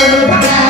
Goodbye.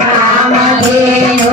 రామదేవు